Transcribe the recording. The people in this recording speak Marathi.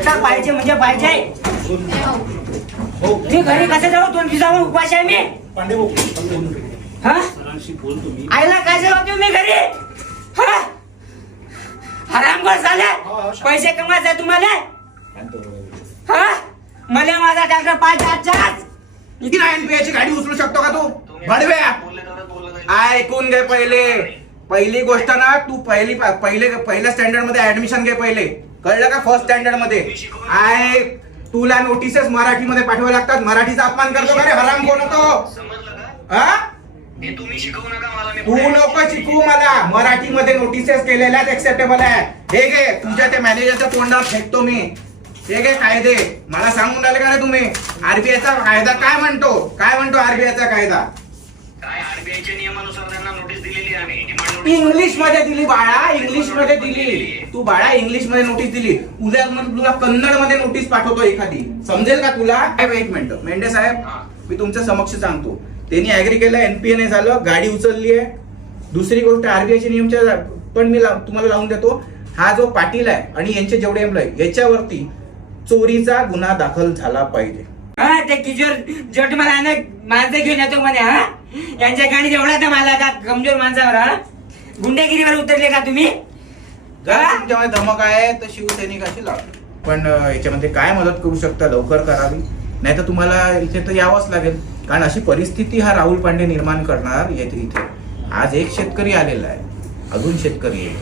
शेतात पाहिजे म्हणजे पाहिजे. मी घरी कसं जाऊ? 2 दिवसावर उपास आहे मी. आईला काय जाऊ मी घरी? हरामखोर झाले. पैसे कमवायचे तुम्हाला? मला माझा ट्रॅक्टर पाहिजे आजच्याच. किती एनपीआयची गाडी उचलू शकतो का तू? भडव्या ऐकून घे पहिले. पहिली गोष्ट ना, तू पहिल्या स्टँडर्ड मध्ये ऍडमिशन घे पहिले. कळलं का? फर्स्ट स्टँडर्ड मध्ये. ऐक, तुला नोटिसेस मराठीमध्ये पाठवावे लागतात. मराठीचा अपमान करतो का रे हराम कोण होतो? तुम्ही शिकवू नका मला. तू नको शिकवू मला. मराठीमध्ये नोटिसेस केलेल्याच एक्सेप्टेबल आहे. हे घे, तुझ्या त्या मॅनेजरच्या तोंडात फेकतो मी. हे घे कायदे. मला सांगून राहिले का रे तुम्ही? आरबीआयचा कायदा काय म्हणतो? काय म्हणतो आरबीआयचा कायदा? काय आरबीआयच्या नियमानुसार त्यांना नोटीस दिलेली आहे. इंग्लिश मध्ये दिली बाळा, इंग्लिश मध्ये दिली. तू बाळा इंग्लिश मध्ये नोटीस दिली. उद्या तुला कन्नड मध्ये नोटीस पाठवतो एखादी. समजेल का तुला? एक मिनिट मेंढे साहेब, मी तुमच्या समक्ष सांगतो. त्यांनी ऍग्री केलं, एनपीए नाही झालं, गाडी उचलली आहे. दुसरी गोष्ट आरबीआयचे नियमच्या पण मी तुम्हाला लावून देतो. हा जो पाटील आहे आणि यांचे जेवढे एम्प्लॉय याच्यावरती चोरीचा गुन्हा दाखल झाला पाहिजे. ते किशोर जट मला माणसं घेऊन येतो म्हणे. यांच्या गाडीत एवढा तर मला का कमजोर माणसावर गुंडेगिरीवर उतरले का तुम्ही? जर तुमच्यामध्ये धमक आहे तर शिवसैनिकाची लाव. पण याच्यामध्ये काय मदत करू शकता लवकर करावी, नाही तर तुम्हाला इथे तर यावंच लागेल. कारण अशी परिस्थिती हा राहुल पांडे निर्माण करणार इथे. आज एक शेतकरी आलेला आहे, अजून शेतकरी आहे.